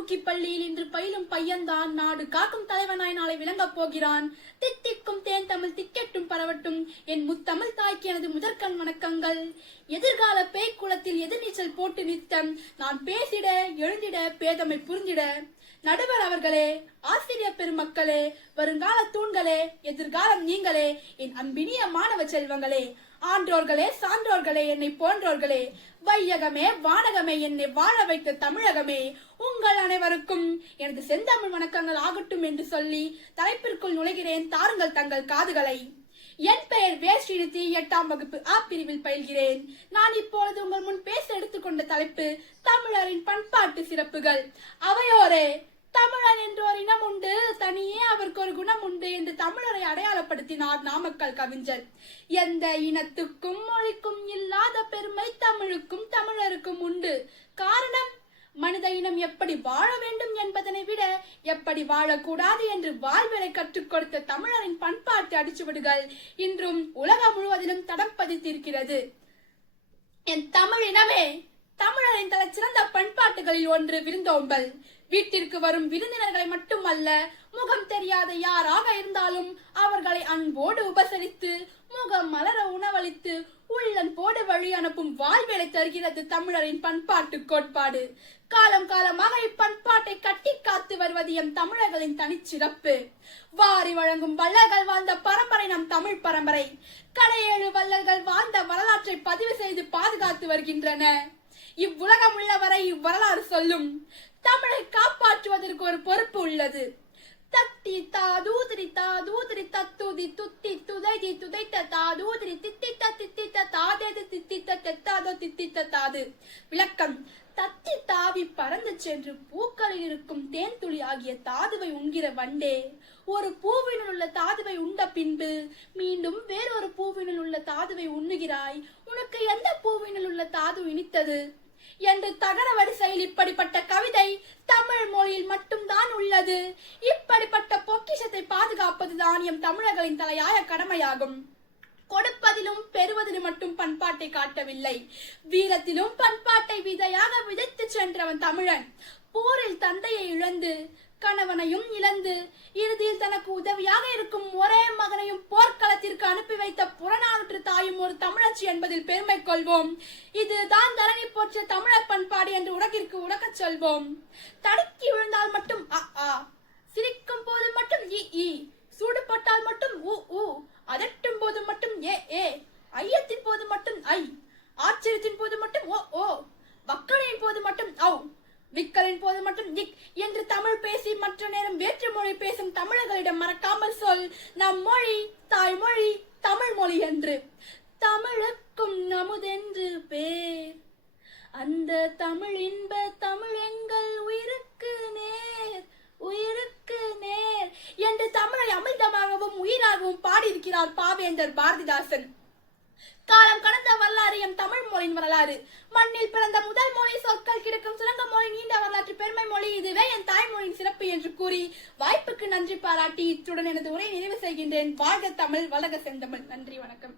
தூக்கி பள்ளியில் இன்று பயிலும் பையன்தான் நாடு காக்கும் தலைவனாய் நாளை விளங்கப் போகிறான். தித்திக்கும் தேன் தமிழ் திக்கெட்டும் பரவட்டும் என் முத்தமிழ் தாய்க்கு எனது முதற்கண் வணக்கங்கள். எதிர்கால பேய்க்குளத்தில் எதிர்நீச்சல் போட்டு நித்தம் நான் பேசிட எழுந்திட பேதமை புரிந்திட. நடுவர் அவர்களே, ஆசிரியர் பெருமக்களே, வருங்கால தூண்களே, எதிர்காலம் நீங்களே, என் அன்பினிய மாணவ செல்வங்களே, ஆன்றோர்களே, சான்றோர்களே, என்னை போன்றோர்களே, வையகமே வானகமே, என்னை வாழ வைத்த தமிழகமே, உங்கள் அனைவருக்கும் எனது செந்தமிழ் வணக்கங்கள் ஆகட்டும் என்று சொல்லி தலைப்பிற்குள் நுழைகிறேன். தாருங்கள் தங்கள் காதுகளை. என் பெயர் வே ஸ்ரீநிதி, 8ஆம் வகுப்பு ஆ பிரிவில் பயில்கிறேன். நான் இப்பொழுது உங்கள் முன் பேச எடுத்துக்கொண்ட தலைப்பு தமிழரின் பண்பாட்டு சிறப்புகள். அவையோரே, தமிழன் என்ற ஒரு இனம் உண்டு, தனியே அவருக்கு ஒரு குணம் உண்டு என்று தமிழரை அடையாளப்படுத்தினார் நாமக்கல் கவிஞர். எந்த இனத்துக்கும் மொழிக்கும் இல்லாத பெருமை தமிழுக்கும் தமிழருக்கும் உண்டு. காரணம், மனித இனம் எப்படி வாழ வேண்டும் என்பதனை விட எப்படி வாழக்கூடாது என்று வாழ்விலை கற்றுக் கொடுத்த தமிழரின் பண்பாட்டு அடிச்சுவடுகள் இன்றும் உலகம் முழுவதிலும் தடம் பதித்திருக்கிறது. என் தமிழினமே, தமிழரின் தலை சிறந்த பண்பாட்டுகளில் ஒன்று விருந்தோம்பல். வீட்டிற்கு வரும் விருந்தினர்களை மட்டுமல்ல, முகம் தெரியாத யாராக இருந்தாலும் அவர்களை அன்போடு உபசரித்து முகம் மலர உணவளித்து உள்ளம் போடு வழி அனுப்பும் வாழ்விலை தருகிறது தமிழரின் பண்பாட்டு கோட்பாடு. காலம் காலமாக இப்பண்பாட்டை கட்டி காத்து வருவது எம் தமிழர்களின் தனிச்சிறப்பு. வாரி வழங்கும் வள்ளல்கள் வாழ்ந்த பரம்பரை நம் தமிழ் பரம்பரை. கடையேழு வள்ளல்கள் வாழ்ந்த வரலாற்றை பதிவு செய்து பாதுகாத்து வருகின்றன. இவ்வுலகம் உள்ளவரை இவ்வரலாறு சொல்லும். தமிழை காப்பாற்றுவதற்கு ஒரு பொறுப்பு உள்ளது. தத்தி தாதூதிரி தாதூதிரி தத்துதி துத்தி துதைதி துதைத்த தாதூதிரி தித்தித்த தித்தித்த தாதேது தித்தித்த தெத்தாதோ தித்தித்த தாது. விளக்கம்: தத்தி தாவி பறந்து சென்று பூக்களில் இருக்கும் தேன் துளி ஆகிய தாதுவை உண்கிற வண்டே, ஒரு பூவினுள் உள்ள தாதுவை உண்ட பின்பு மீண்டும் வேறொரு பூவினுள் உள்ள தாதுவை உண்ணுகிறாய். உனக்கு எந்த பூவினுள் உள்ள தாது இனித்தது என்று தகர வரிசையில் இப்படிப்பட்ட கவிதை தமிழ் மொழியில் மட்டும்தான் உள்ளது. இப்படிப்பட்ட பொக்கிஷத்தை பாதுகாப்பதுதான் எம் தமிழர்களின் தலையாய கடமையாகும். கொடுப்பதிலும் பெறுவதிலும் மட்டும் பண்பாட்டை காட்டவில்லை, வீரத்திலும் பண்பாட்டை விதையாக விதைத்து சென்றவன் தமிழன். போரில் தந்தையை இழந்து கணவனையும் இழந்து இறுதியில் தனக்கு உதவியாக இருக்கும் ஒரே மகனையும் போர்க்களத்திற்கு அனுப்பி வைத்த புறநானூற்று தாயும் ஒரு தமிழச்சி என்பதில் பெருமை கொள்வோம். இதுதான் தரணி போற்ற தமிழர் பண்பாடு என்று உலகிற்கு உலகச் சொல்வோம். தடுக்கி விழுந்தால் மட்டும் அ ஆ, சிரிக்கும் போது மட்டும் இ இ, சூடுபட்டால் மட்டும் உ உ, அதட்டும் போது மட்டும் ஏ ஏ, ஐயத்தின் போது மட்டும் ஐ, ஆச்சரியத்தின் போது மட்டும் ஓ ஓ, வக்கணையின் போது மட்டும் ஔ, விக்கலின் போது மட்டும் இக் என்று தமிழ் பேசி மற்ற நேரம் வேற்று மொழி பேசும் தமிழர்களிடம் மறக்காமல் சொல் நம் மொழி தாய்மொழி தமிழ் மொழி என்று. தமிழுக்கும் நமுதென்று பேர், அந்த தமிழ் இன்ப தமிழ் எங்கள் உயிருக்கு நேர், உயிருக்கு நேர் என்று தமிழை அமிழ்தமாகவும் உயிராகவும் பாடியிருக்கிறார் பாவேந்தர் பாரதிதாசன். காலம் கடந்த வரலாறு எம் தமிழ் மொழியின் வரலாறு. மண்ணில் பிறந்த முதல் மொழி, சொற்கள் கிடைக்கும் சுரங்க மொழி, நீண்ட வரலாற்று பெருமை மொழி, இதுவே என் தாய்மொழியின் சிறப்பு என்று கூறி வாய்ப்புக்கு நன்றி பாராட்டி இத்துடன் எனது உரையை நிறைவு செய்கின்றேன். வாழ்க தமிழ், வளர்க செந்தமிழ். நன்றி, வணக்கம்.